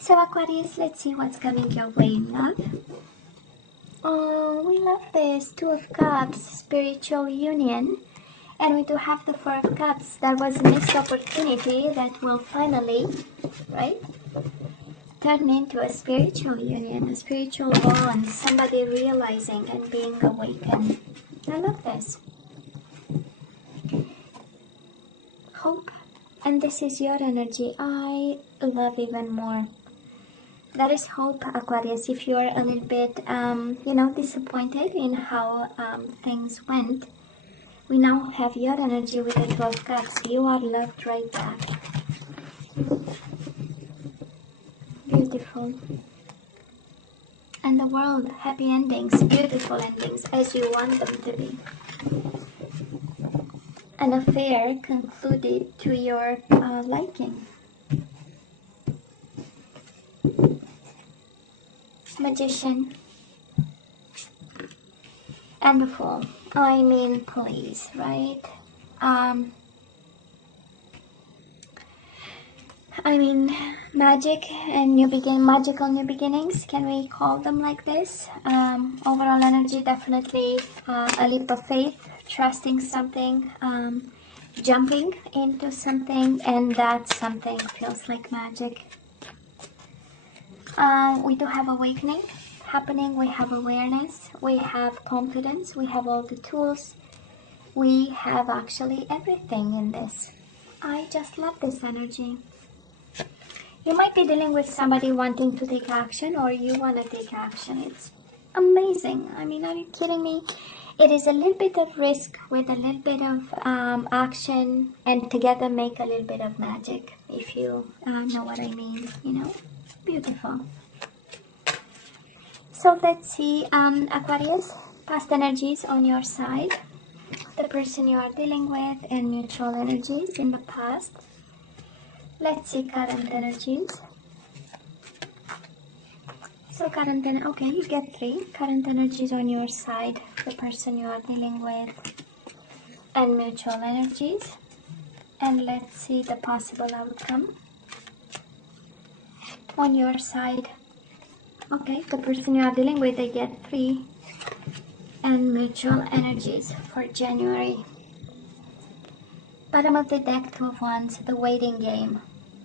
So Aquarius, let's see what's coming your way in love. Oh, we love this. Two of Cups, spiritual union. And we do have the Four of Cups. There was a missed opportunity that will finally, right, turn into a spiritual union, a spiritual bond, somebody realizing and being awakened. I love this. Hope. And this is your energy. I love even more. That is hope, Aquarius. If you're a little bit, disappointed in how things went, we now have your energy with the 12 Cups. You are loved right back. Beautiful. And the world, happy endings, beautiful endings, as you want them to be. An affair concluded to your liking. Magician. And the Fool. I mean, please, right? Magic and magical new beginnings. Can we call them like this? Overall energy, definitely a leap of faith, trusting something, jumping into something, and that something feels like magic. We do have awakening happening. We have awareness, we have confidence, we have all the tools, we have actually everything in this. I just love this energy. You might be dealing with somebody wanting to take action, or you want to take action. It's amazing. I mean, are you kidding me? It is a little bit of risk with a little bit of action, and together make a little bit of magic, if you know what I mean, you know. Beautiful. So let's see, Aquarius, past energies on your side, the person you are dealing with, and mutual energies in the past. Let's see current energies. So current, okay, you get 3 current energies on your side, the person you are dealing with, and mutual energies. And let's see the possible outcome on your side. Okay, the person you are dealing with, they get 3, and mutual energies for January. Bottom of the deck, 2 of Wands, the waiting game.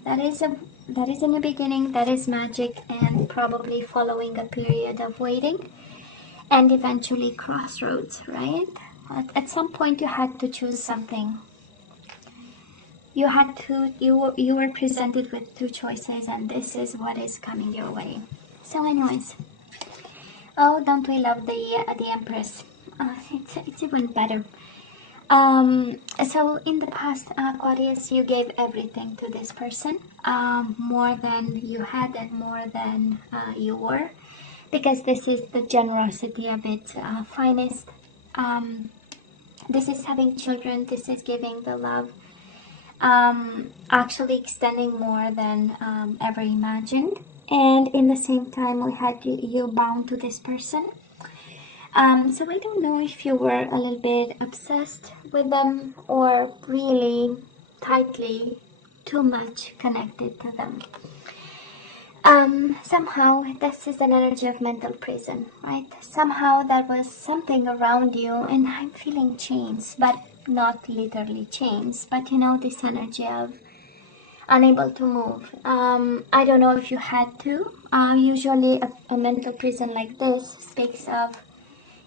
That is a new beginning, that is magic, and probably following a period of waiting and eventually crossroads, right? At some point you had to choose something. You were presented with 2 choices, and this is what is coming your way. So anyways, oh, don't we love the Empress? It's even better. So in the past, Aquarius, you gave everything to this person, more than you had and more than you were, because this is the generosity of its finest. This is having children, this is giving the love, actually extending more than ever imagined. And in the same time, we had you bound to this person. So I don't know if you were a little bit obsessed with them, or really tightly, too much connected to them. Somehow this is an energy of mental prison, right? Somehow there was something around you, and I'm feeling chains, but not literally chains, but you know, this energy of unable to move. I don't know if you had to. Usually a mental prison like this speaks of,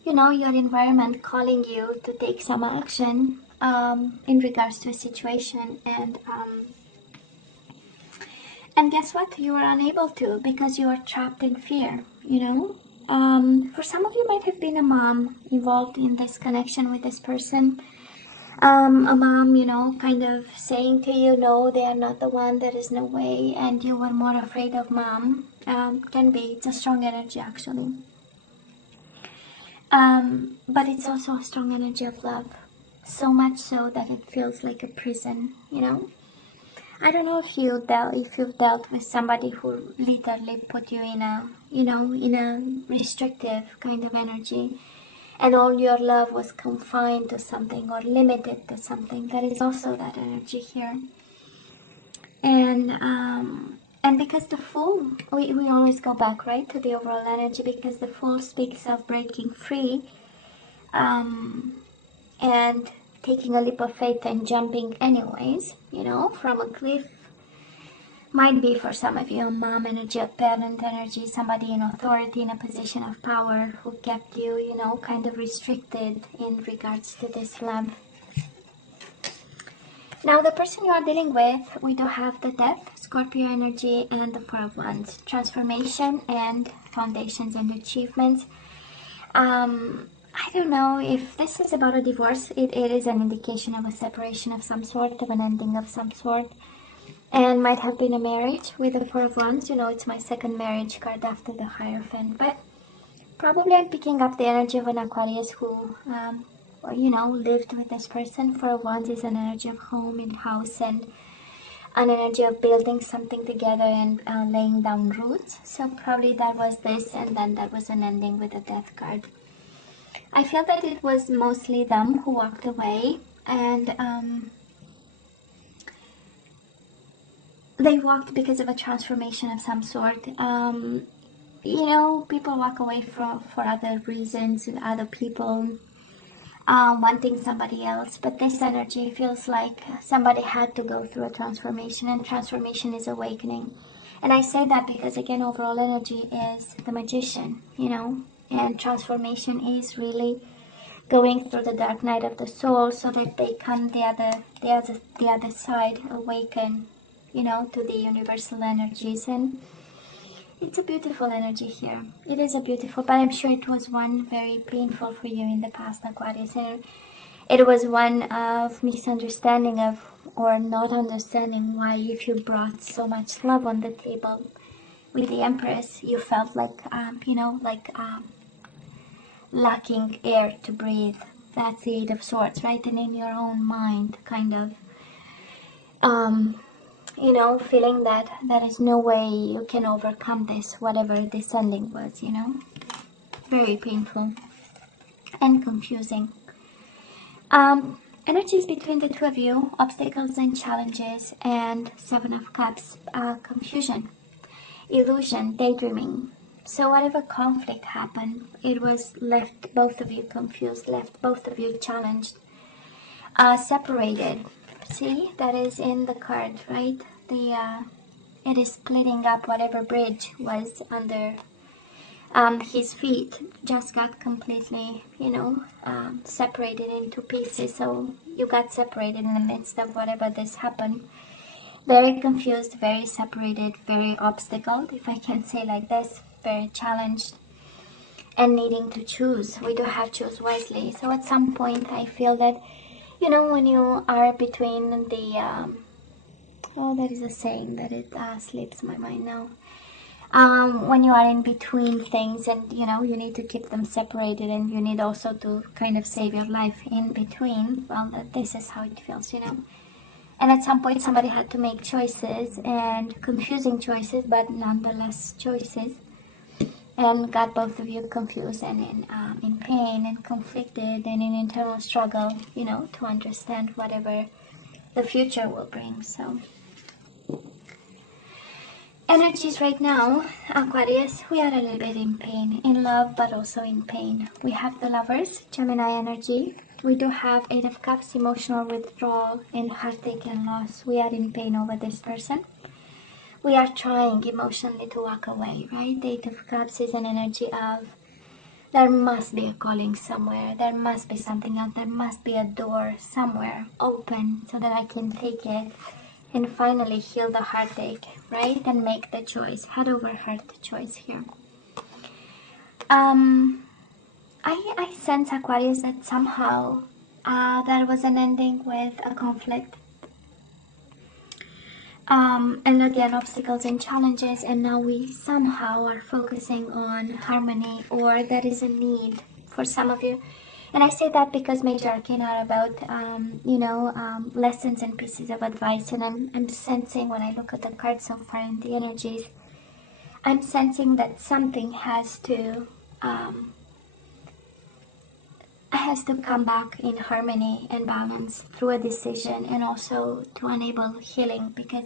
you know, your environment calling you to take some action in regards to a situation, and guess what? You are unable to, because you are trapped in fear, you know. For some of you might have been a mom involved in this connection with this person. A mom, you know, kind of saying to you, no, they are not the one, there is no way, and you were more afraid of mom. Can be, it's a strong energy actually. But it's also a strong energy of love, so much so that it feels like a prison, you know. I don't know if you've dealt with somebody who literally put you in a, you know, in a restrictive kind of energy, and all your love was confined to something or limited to something. There is also that energy here. And And because the Fool, we always go back, right, to the overall energy, because the Fool speaks of breaking free, and taking a leap of faith and jumping anyways, you know, from a cliff. Might be for some of you a mom energy, a parent energy, somebody in authority, in a position of power who kept you, you know, kind of restricted in regards to this love. Now, the person you are dealing with, we do have the Death, Scorpio energy, and the Four of Wands, transformation and foundations and achievements. I don't know if this is about a divorce. It is an indication of a separation of some sort, of an ending of some sort. And might have been a marriage with the Four of Wands. You know, it's my second marriage card after the Hierophant. But probably I'm picking up the energy of an Aquarius who, you know, lived with this person. Four of Wands is an energy of home and house, and an energy of building something together and laying down roots. So probably that was this, and then that was an ending with a Death card. I feel that it was mostly them who walked away, and they walked because of a transformation of some sort. You know, people walk away for other reasons, and other people wanting somebody else, but this energy feels like somebody had to go through a transformation, and transformation is awakening. And I say that because, again, overall energy is the Magician, you know, and transformation is really going through the dark night of the soul so that they come the other side, awaken, you know, to the universal energies. And it's a beautiful energy here. It is a beautiful, but I'm sure it was one very painful for you in the past, Aquarius. And it was one of misunderstanding of, or not understanding why, if you brought so much love on the table with the Empress, you felt like, you know, like lacking air to breathe. That's the Eight of Swords, right? And in your own mind, kind of, you know, feeling that there is no way you can overcome this, whatever this ending was, you know. Very painful and confusing. Energies between the two of you, obstacles and challenges, and Seven of Cups, confusion, illusion, daydreaming. So whatever conflict happened, it was left both of you confused, left both of you challenged, separated. See, that is in the card, right? It is splitting up. Whatever bridge was under his feet just got completely, you know, separated into pieces. So you got separated in the midst of whatever this happened. Very confused, very separated, very obstacled, if I can say like this, very challenged, and needing to choose. We do have choose wisely. So at some point I feel that, you know, when you are between the, oh, there is a saying that it slips my mind now. When you are in between things, and you know, you need to keep them separated, and you need also to kind of save your life in between. Well, this is how it feels, you know. And at some point somebody had to make choices, and confusing choices, but nonetheless choices, and got both of you confused and in pain and conflicted and in internal struggle, you know, to understand whatever the future will bring. So energies right now, Aquarius, we are a little bit in pain, in love, but also in pain. We have the Lovers, Gemini energy. We do have Eight of Cups, emotional withdrawal and heartache and loss. We are in pain over this person. We are trying emotionally to walk away, right? The Eight of Cups is an energy of, there must be a calling somewhere. There must be something else. There must be a door somewhere open so that I can take it and finally heal the heartache, right? And make the choice, head over heart choice here. I sense, Aquarius, that somehow there was an ending with a conflict. And again, obstacles and challenges, and now we somehow are focusing on harmony, or there is a need for some of you. And I say that because Major Arcana are about, you know, lessons and pieces of advice. And I'm sensing, when I look at the cards so far in the energies, I'm sensing that something has to come back in harmony and balance through a decision, and also to enable healing, because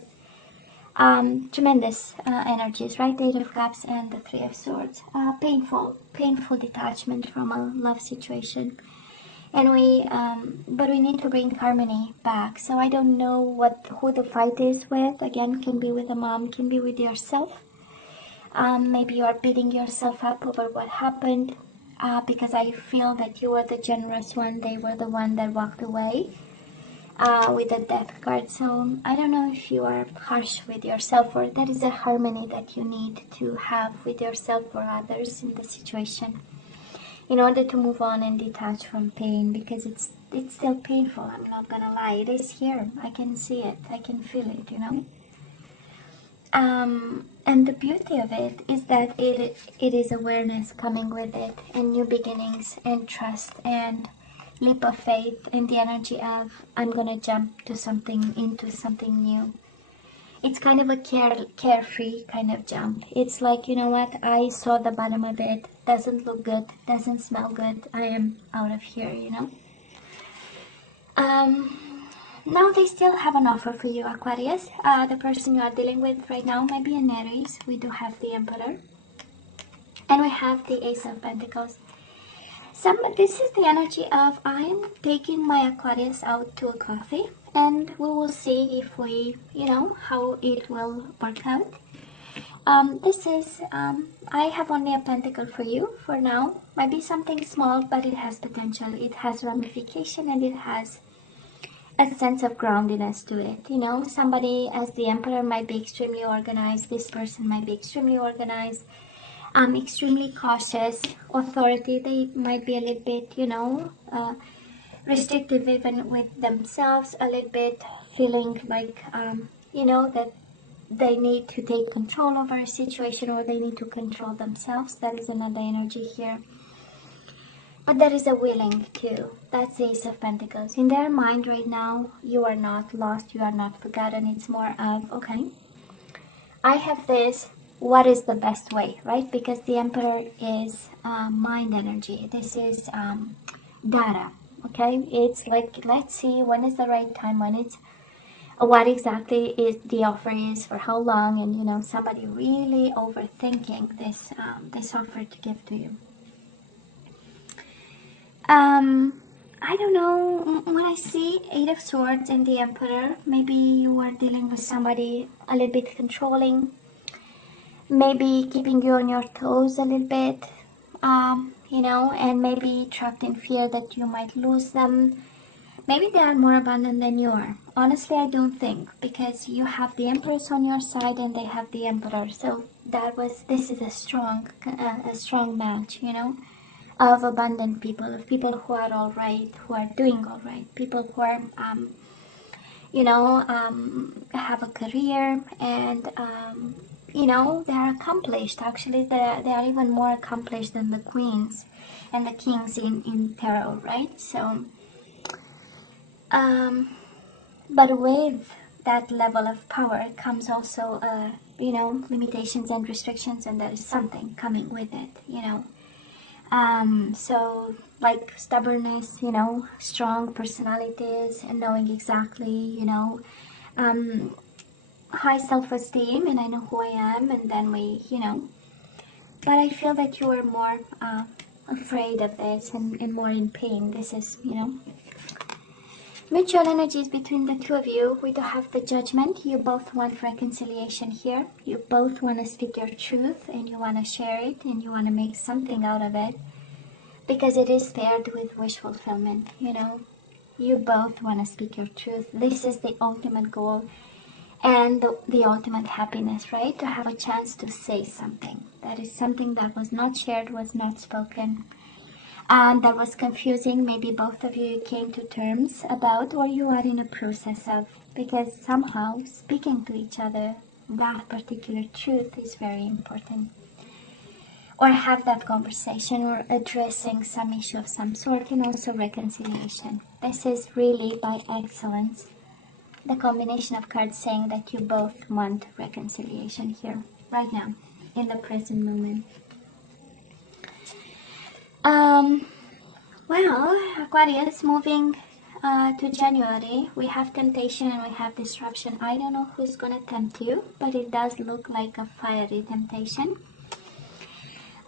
Tremendous energies, right? Eight of Cups and the Three of Swords. Painful detachment from a love situation. And but we need to bring harmony back. So I don't know who the fight is with. Again, can be with a mom, can be with yourself. Maybe you are beating yourself up over what happened, because I feel that you were the generous one. They were the one that walked away with the Death card. So I don't know if you are harsh with yourself, or that is a harmony that you need to have with yourself or others in the situation, in order to move on and detach from pain, because it's still painful. I'm not gonna lie, it is here. I can see it, I can feel it, you know. And the beauty of it is that it is awareness coming with it, and new beginnings, and trust, and leap of faith, and the energy of I'm gonna jump to something, into something new. It's kind of a carefree kind of jump. It's like, you know what, I saw the bottom of it, doesn't look good, doesn't smell good, I am out of here, you know. Now they still have an offer for you, Aquarius. The person you are dealing with right now might be an Aries. We do have the Emperor, and we have the Ace of Pentacles. This is the energy of I'm taking my Aquarius out to a coffee, and we will see if we, you know, how it will work out. I have only a pentacle for you for now. Might be something small, but it has potential. It has ramification, and it has a sense of groundedness to it. You know, somebody as the Emperor might be extremely organized. This person might be extremely organized, extremely cautious. Authority, they might be a little bit, you know, restrictive even with themselves, a little bit feeling like, you know, that they need to take control over a situation, or they need to control themselves. That is another energy here. But there is a willing too. That's the Ace of Pentacles. In their mind right now, you are not lost, you are not forgotten. It's more of, okay, I have this, what is the best way, right? Because the Emperor is mind energy. This is data, okay? It's like, let's see when is the right time, when it's what exactly is the offer is, for how long, and you know, somebody really overthinking this this offer to give to you. I don't know, when I see Eight of Swords and the Emperor, maybe you are dealing with somebody a little bit controlling, maybe keeping you on your toes a little bit, you know, and maybe trapped in fear that you might lose them. Maybe they are more abundant than you are. Honestly, I don't think, because you have the Empress on your side and they have the Emperor. So this is a strong match, you know, of abundant people, of people who are all right, who are doing all right, people who are, you know, have a career, and, you know, they are accomplished. Actually, they are even more accomplished than the queens and the kings in tarot, right? So, but with that level of power comes also, you know, limitations and restrictions, and there is something coming with it, you know. So like stubbornness, you know, strong personalities, and knowing exactly, you know, high self-esteem, and I know who I am, and then we, you know, but I feel that you are more afraid of this, and more in pain. This is, you know, mutual energies between the two of you. We do have the Judgment. You both want reconciliation here. You both want to speak your truth, and you want to share it, and you want to make something out of it, because it is paired with wish fulfillment, you know. You both want to speak your truth. This is the ultimate goal, and the ultimate happiness, right? To have a chance to say something. That is something that was not shared, was not spoken, and that was confusing. Maybe both of you came to terms about, or you are in a process of, because somehow speaking to each other that particular truth is very important. Or have that conversation, or addressing some issue of some sort, and also reconciliation. This is really by excellence the combination of cards saying that you both want reconciliation here, right now, in the present moment. Well, Aquarius, moving to January, we have temptation and we have disruption. I don't know who's going to tempt you, but it does look like a fiery temptation.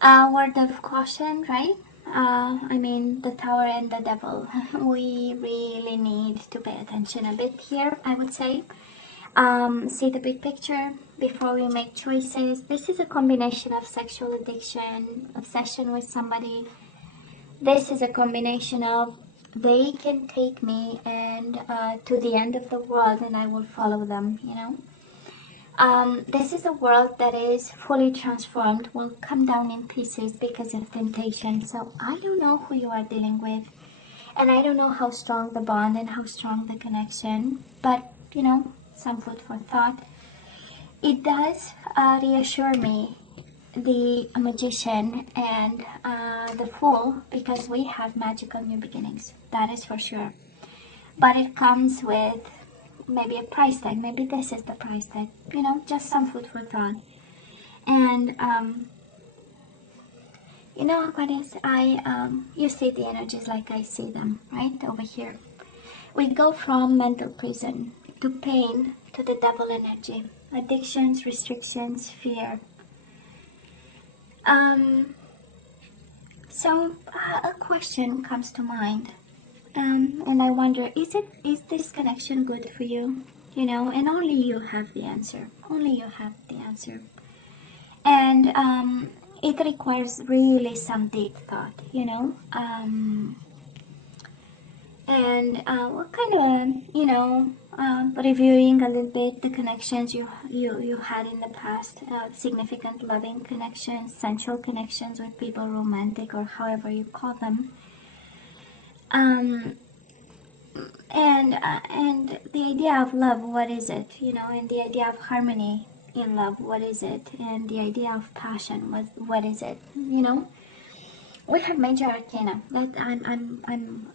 Word of caution, right? I mean, the Tower and the Devil. We really need to pay attention a bit here, I would say. See the big picture before we make choices. This is a combination of sexual addiction, obsession with somebody. This is a combination of they can take me and to the end of the world and I will follow them, you know. This is a world that is fully transformed, will come down in pieces because of temptation. So I don't know who you are dealing with, and I don't know how strong the bond and how strong the connection, but you know, some food for thought. It does reassure me, the Magician and the Fool, because we have magical new beginnings, that is for sure. But it comes with maybe a price tag. Maybe this is the price tag, you know, just some food for thought. And you know, Aquarius, you see the energies like I see them, right over here. We go from mental prison to pain to the devil energy, addictions, restrictions, fear. So a question comes to mind, and I wonder, is this connection good for you? You know, and only you have the answer. Only you have the answer. And it requires really some deep thought, you know. What kind of, you know, reviewing a little bit the connections you had in the past, significant loving connections, sensual connections with people, romantic or however you call them. And the idea of love, what is it, you know, and the idea of harmony in love, what is it, and the idea of passion, what is it, you know. We have major arcana. That I'm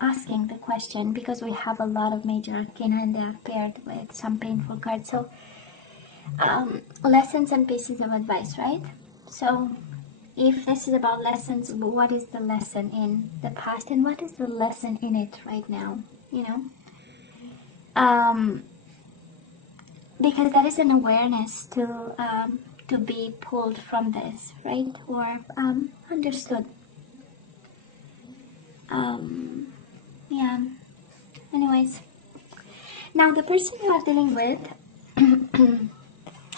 asking the question because we have a lot of major arcana and they are paired with some painful cards. So lessons and pieces of advice, right? So if this is about lessons, what is the lesson in the past and what is the lesson in it right now, you know? Because that is an awareness to be pulled from this, right? Or understood. Yeah. Anyways, now the person you are dealing with,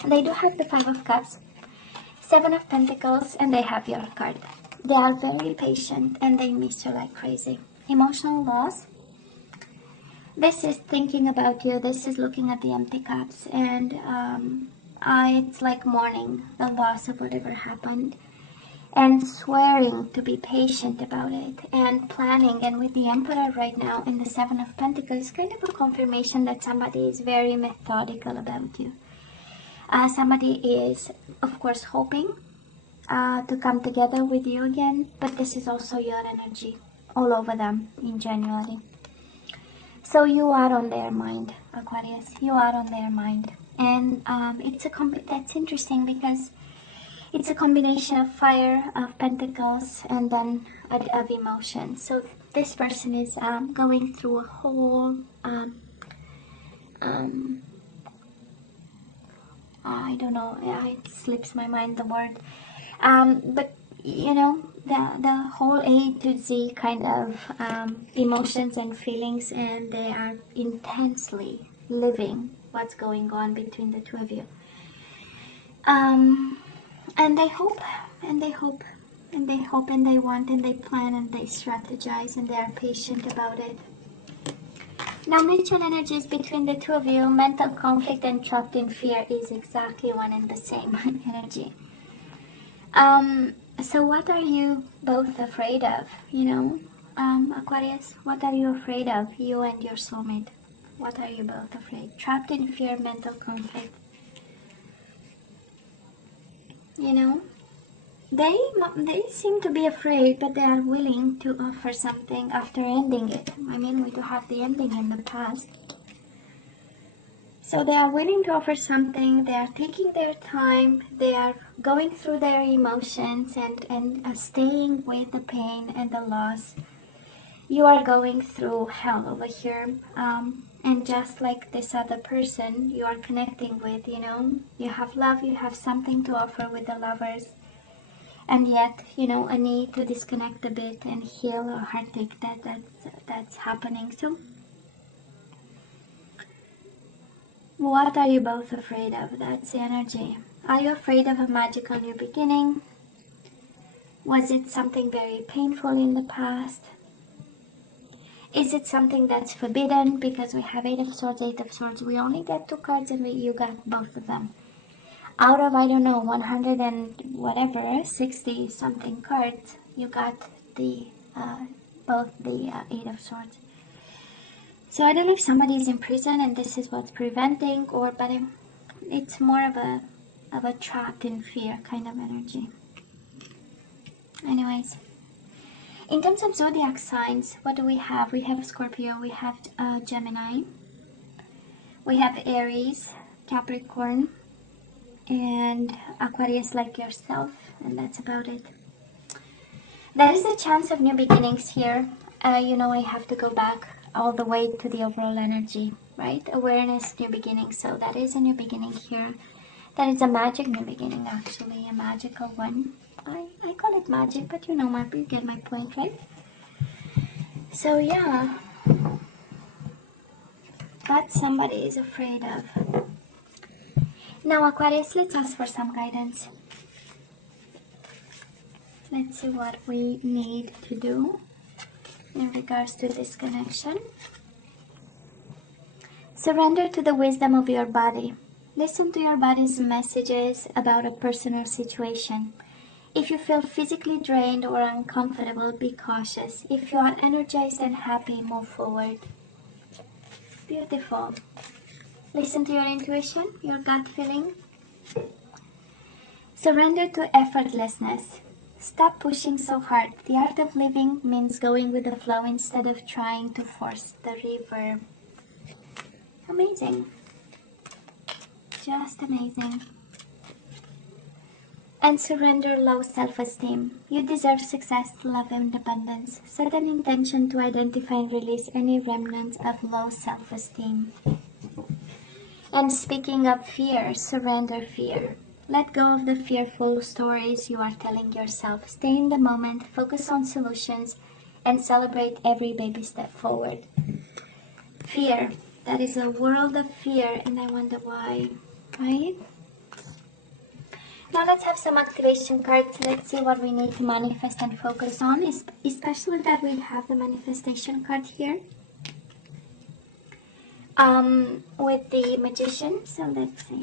they do have the Five of Cups, Seven of Pentacles, and they have your card. They are very patient and they miss you like crazy. Emotional loss. This is thinking about you. This is looking at the empty cups, and it's like mourning the loss of whatever happened, and swearing to be patient about it, and planning. And with the Emperor right now in the Seven of Pentacles, kind of a confirmation that somebody is very methodical about you. Somebody is, of course, hoping to come together with you again, but this is also your energy all over them in January. So you are on their mind, Aquarius. You are on their mind. And that's interesting because it's a combination of fire, of pentacles, and then of emotion. So this person is going through a whole, I don't know, it slips my mind the word. But you know, the whole A to Z kind of emotions and feelings, and they are intensely living what's going on between the two of you. And they hope, and they hope, and they hope, and they want, and they plan, and they strategize, and they are patient about it. Now, mutual energies between the two of you, mental conflict and trapped in fear is exactly one and the same energy. So what are you both afraid of, you know, Aquarius? What are you afraid of, you and your soulmate? What are you both afraid? Trapped in fear, mental conflict. You know, they seem to be afraid, but they are willing to offer something after ending it. I mean, we do have the ending in the past. So they are willing to offer something, they are taking their time, they are going through their emotions and staying with the pain and the loss. You are going through hell over here. And just like this other person you are connecting with, you know, you have love, you have something to offer with the lovers. And yet, you know, a need to disconnect a bit and heal a heartache that's happening. So what are you both afraid of? That's the energy. Are you afraid of a magical new beginning? Was it something very painful in the past? Is it something that's forbidden? Because we have Eight of Swords, Eight of Swords. We only get 2 cards and you got both of them. Out of, I don't know, 100 and whatever, 60 something cards, you got the both the Eight of Swords. So I don't know if somebody is in prison and this is what's preventing, or but it's more of a trap in fear kind of energy. Anyways, in terms of zodiac signs, what do we have? We have Scorpio, we have Gemini, we have Aries, Capricorn, and Aquarius like yourself, and that's about it. There is a chance of new beginnings here. You know, I have to go back all the way to the overall energy, right? Awareness, new beginning. So that is a new beginning here. That is a magic new beginning, actually, a magical one. I call it magic, but you know, you get my point, right? So yeah, that somebody is afraid of. Now, Aquarius, let's ask for some guidance. Let's see what we need to do in regards to this connection. Surrender to the wisdom of your body. Listen to your body's messages about a personal situation. If you feel physically drained or uncomfortable, be cautious. If you are energized and happy, move forward. Beautiful. Listen to your intuition, your gut feeling. Surrender to effortlessness. Stop pushing so hard. The art of living means going with the flow instead of trying to force the river. Amazing. Just amazing. And surrender low self-esteem. You deserve success, love, and abundance. Set an intention to identify and release any remnants of low self-esteem. And speaking of fear, surrender fear. Let go of the fearful stories you are telling yourself. Stay in the moment, focus on solutions, and celebrate every baby step forward. Fear. That is a world of fear, and I wonder why, right? Now let's have some activation cards. Let's see what we need to manifest and focus on, especially that we have the manifestation card here. With the Magician, so let's see.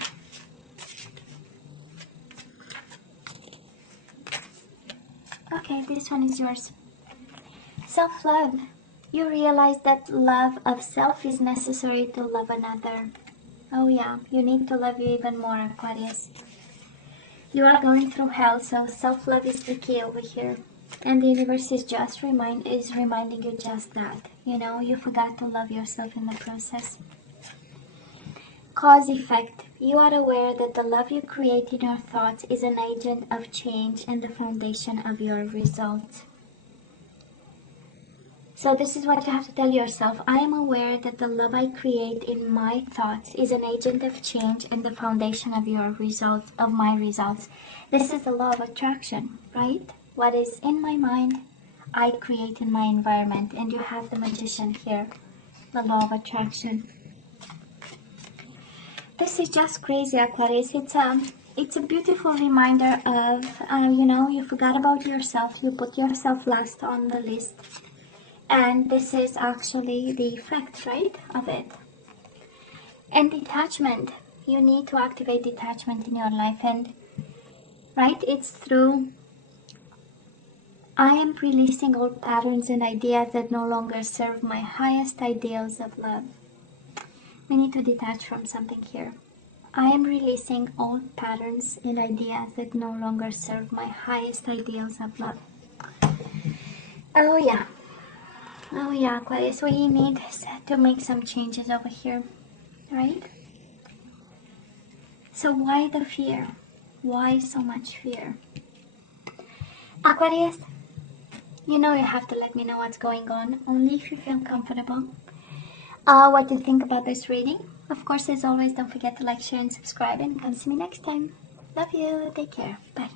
Okay, this one is yours. Self-love. You realize that love of self is necessary to love another. Oh yeah, you need to love you even more, Aquarius. You are going through hell, so self-love is the key over here. And the universe is just reminding you just that. You know, you forgot to love yourself in the process. Cause effect. You are aware that the love you create in your thoughts is an agent of change and the foundation of your results. So this is what you have to tell yourself. I am aware that the love I create in my thoughts is an agent of change and the foundation of your results, of my results. This is the law of attraction, right? What is in my mind, I create in my environment. And you have the Magician here, the law of attraction. This is just crazy, Aquarius. It's a beautiful reminder of, you know, you forgot about yourself. You put yourself last on the list. And this is actually the effect, right, of it. And detachment. You need to activate detachment in your life. And, right, it's through, I am releasing old patterns and ideas that no longer serve my highest ideals of love. We need to detach from something here. I am releasing old patterns and ideas that no longer serve my highest ideals of love. Oh yeah. Oh yeah, Aquarius, we need to make some changes over here, right? So why the fear? Why so much fear? Aquarius, You know you have to let me know what's going on, only if you feel comfortable. What do you think about this reading? Of course, as always, don't forget to like, share, and subscribe, and come see me next time. Love you. Take care. Bye.